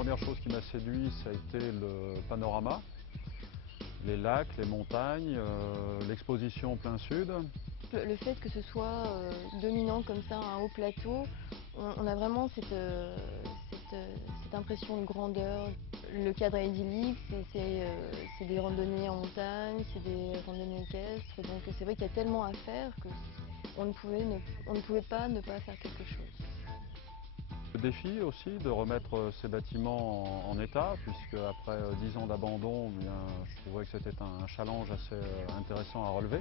première chose qui m'a séduit, ça a été le panorama, les lacs, les montagnes, l'exposition au plein sud. Le fait que ce soit dominant comme ça, un haut plateau, on a vraiment cette impression de grandeur. Le cadre est idyllique, c'est des randonnées en montagne, c'est des randonnées équestres, donc c'est vrai qu'il y a tellement à faire qu'on ne pouvait pas ne pas faire quelque chose. Le défi aussi de remettre ces bâtiments en état, puisque après 10 ans d'abandon, je trouvais que c'était un challenge assez intéressant à relever.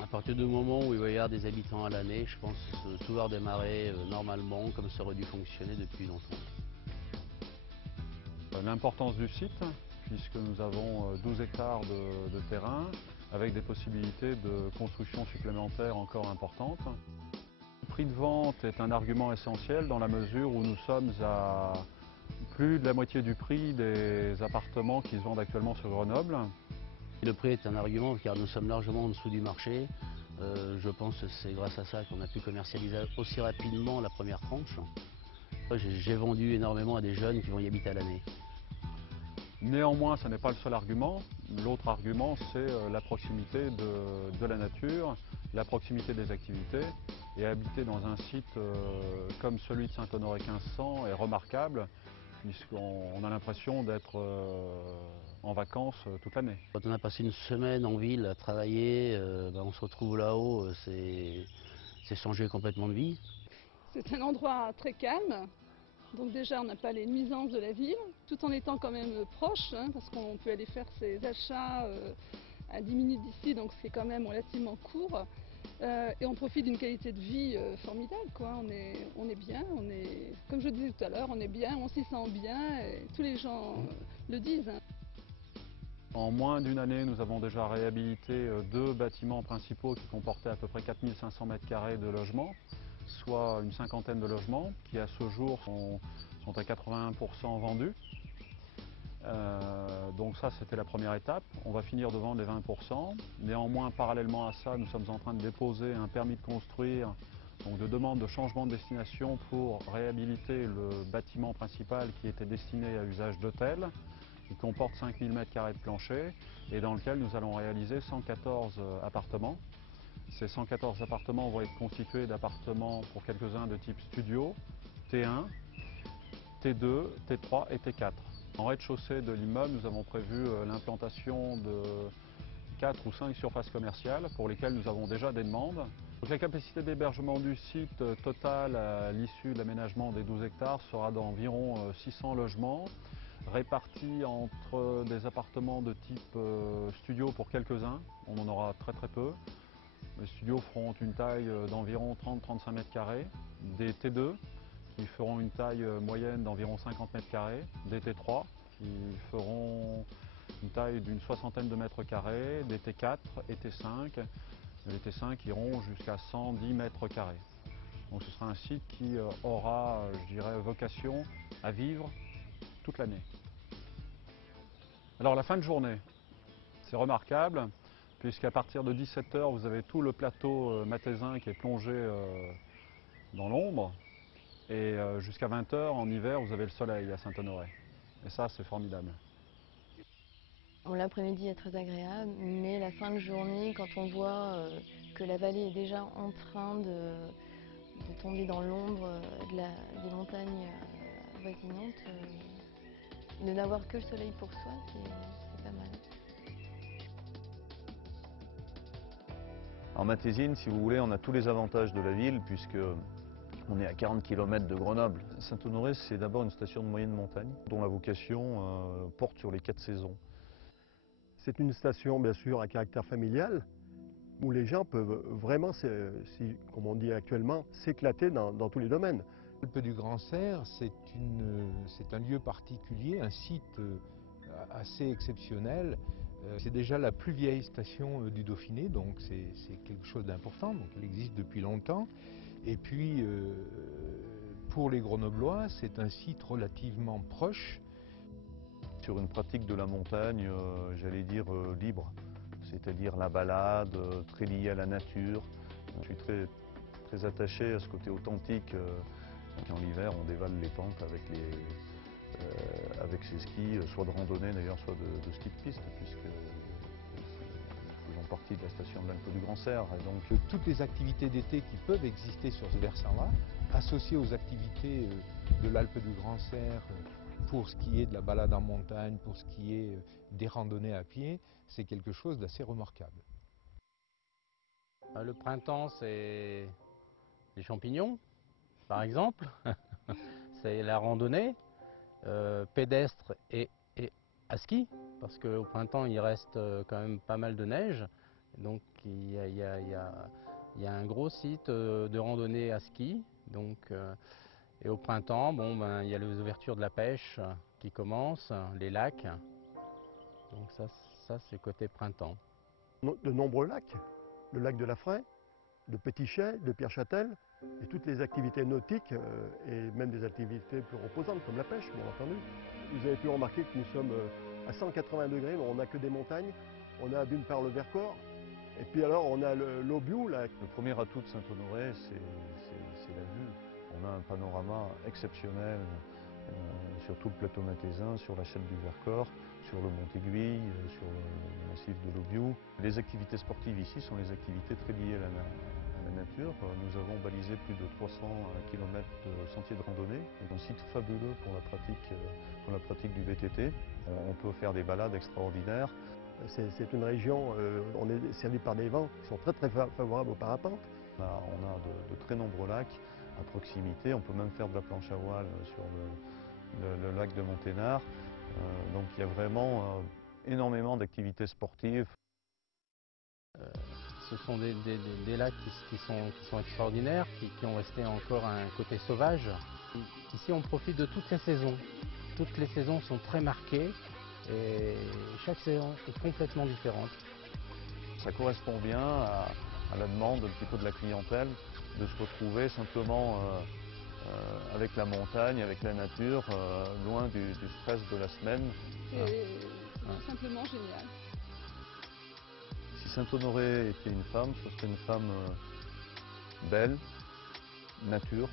À partir du moment où il va y avoir des habitants à l'année, je pense que tout va redémarrer normalement comme ça aurait dû fonctionner depuis longtemps. L'importance du site, puisque nous avons 12 hectares de terrain, avec des possibilités de construction supplémentaires encore importantes. Le prix de vente est un argument essentiel dans la mesure où nous sommes à plus de la moitié du prix des appartements qui se vendent actuellement sur Grenoble. Le prix est un argument car nous sommes largement en dessous du marché. Je pense que c'est grâce à ça qu'on a pu commercialiser aussi rapidement la première tranche. J'ai vendu énormément à des jeunes qui vont y habiter à l'année. Néanmoins, ce n'est pas le seul argument. L'autre argument, c'est la proximité de la nature, la proximité des activités. Et habiter dans un site comme celui de Saint-Honoré 1500 est remarquable, puisqu'on a l'impression d'être en vacances toute l'année. Quand on a passé une semaine en ville à travailler, on se retrouve là-haut, c'est changer complètement de vie. C'est un endroit très calme. Donc déjà, on n'a pas les nuisances de la ville, tout en étant quand même proche, parce qu'on peut aller faire ses achats à 10 minutes d'ici, donc c'est quand même relativement court. Et on profite d'une qualité de vie formidable, quoi. On est bien, comme je disais tout à l'heure, on est bien, on s'y sent bien, et tous les gens le disent. En moins d'une année, nous avons déjà réhabilité 2 bâtiments principaux qui comportaient à peu près 4500 m² de logements, soit une cinquantaine de logements qui à ce jour sont à 81% vendus. Donc ça, c'était la première étape. On va finir de vendre les 20%. Néanmoins, parallèlement à ça, nous sommes en train de déposer un permis de construire, donc de demande de changement de destination pour réhabiliter le bâtiment principal qui était destiné à usage d'hôtel, qui comporte 5000 m² de plancher et dans lequel nous allons réaliser 114 appartements. Ces 114 appartements vont être constitués d'appartements pour quelques-uns de type studio, T1, T2, T3 et T4. En rez-de-chaussée de l'immeuble, nous avons prévu l'implantation de 4 ou 5 surfaces commerciales pour lesquelles nous avons déjà des demandes. Donc, la capacité d'hébergement du site total à l'issue de l'aménagement des 12 hectares sera d'environ 600 logements, répartis entre des appartements de type studio pour quelques-uns, on en aura très peu. Les studios feront une taille d'environ 30-35 m², des T2 qui feront une taille moyenne d'environ 50 m², des T3 qui feront une taille d'une soixantaine de m², des T4 et T5. Les T5 iront jusqu'à 110 m². Donc ce sera un site qui aura, je dirais, vocation à vivre toute l'année. Alors la fin de journée, c'est remarquable, puisqu'à partir de 17 h, vous avez tout le plateau mathésin qui est plongé dans l'ombre. Et jusqu'à 20 h, en hiver, vous avez le soleil à Saint-Honoré. Et ça, c'est formidable. L'après-midi est très agréable, mais la fin de journée, quand on voit que la vallée est déjà en train de tomber dans l'ombre des montagnes avoisinantes, de n'avoir que le soleil pour soi, c'est pas mal. En Matésine, si vous voulez, on a tous les avantages de la ville puisque on est à 40 km de Grenoble. Saint-Honoré, c'est d'abord une station de moyenne montagne dont la vocation porte sur les 4 saisons. C'est une station bien sûr à caractère familial où les gens peuvent vraiment, comme on dit actuellement, s'éclater dans tous les domaines. L'Alpe du Grand Serre, c'est un lieu particulier, un site assez exceptionnel. C'est déjà la plus vieille station du Dauphiné, donc c'est quelque chose d'important, donc elle existe depuis longtemps. Et puis, pour les Grenoblois, c'est un site relativement proche. Sur une pratique de la montagne, j'allais dire libre, c'est-à-dire la balade, très liée à la nature. Je suis très attaché à ce côté authentique. En hiver, on dévale les pentes avec avec ses skis, soit de randonnée d'ailleurs, soit de ski de piste, puisque ils font partie de la station de l'Alpe du Grand Cerf. Et donc, toutes les activités d'été qui peuvent exister sur ce versant-là, associées aux activités de l'Alpe du Grand Cerf, pour ce qui est de la balade en montagne, pour ce qui est des randonnées à pied, c'est quelque chose d'assez remarquable. Le printemps, c'est les champignons, par exemple. C'est la randonnée pédestre et à ski, parce qu'au printemps, il reste quand même pas mal de neige. Donc, il y a un gros site de randonnée à ski. Donc, et au printemps, bon, il y a les ouvertures de la pêche qui commencent, les lacs. Donc ça c'est côté printemps. De nombreux lacs, le lac de la Fraye, de Petit-Chais, de Pierre-Châtel, et toutes les activités nautiques et même des activités plus reposantes comme la pêche, bien entendu. Vous avez pu remarquer que nous sommes à 180 degrés, mais on n'a que des montagnes. On a d'une part le Vercors, et puis alors on a l'Aubiou. Le premier atout de Saint-Honoré, c'est la vue. On a un panorama exceptionnel sur tout le plateau mathésin, sur la chaîne du Vercors, sur le Mont Aiguille, sur le massif de l'Aubiou. Les activités sportives ici sont les activités très liées à la nature. Nous avons balisé plus de 300 km de sentiers de randonnée. C'est un site fabuleux pour la pratique du VTT. On peut faire des balades extraordinaires. C'est une région, on est servi par des vents qui sont très favorables au parapente. On a de très nombreux lacs à proximité. On peut même faire de la planche à voile sur le lac de Monténard. Donc il y a vraiment énormément d'activités sportives. Ce sont des lacs qui sont extraordinaires, qui ont resté encore un côté sauvage. Ici on profite de toutes les saisons. Toutes les saisons sont très marquées et chaque saison est complètement différente. Ça correspond bien à la demande un petit peu de la clientèle, de se retrouver simplement avec la montagne, avec la nature, loin du stress de la semaine. C'est tout simplement génial. Si Saint-Honoré était une femme, ce serait une femme belle, nature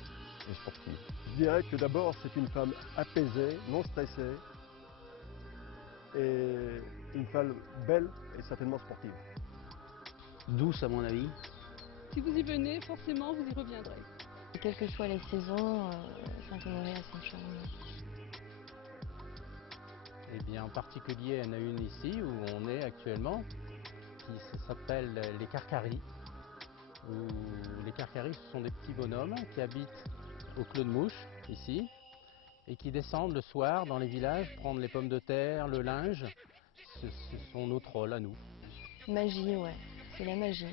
et sportive. Je dirais que d'abord c'est une femme apaisée, non stressée, et une femme belle et certainement sportive. Douce à mon avis. Si vous y venez, forcément vous y reviendrez. Quelles que soient les saisons, Saint-Honoré a son charme. Eh bien, en particulier, il y en a une ici où on est actuellement, qui s'appelle les Carcaries. Les Carcaries, ce sont des petits bonhommes qui habitent au Clos de Mouche, ici, et qui descendent le soir dans les villages prendre les pommes de terre, le linge. Ce sont nos trolls à nous. Magie, ouais, c'est la magie.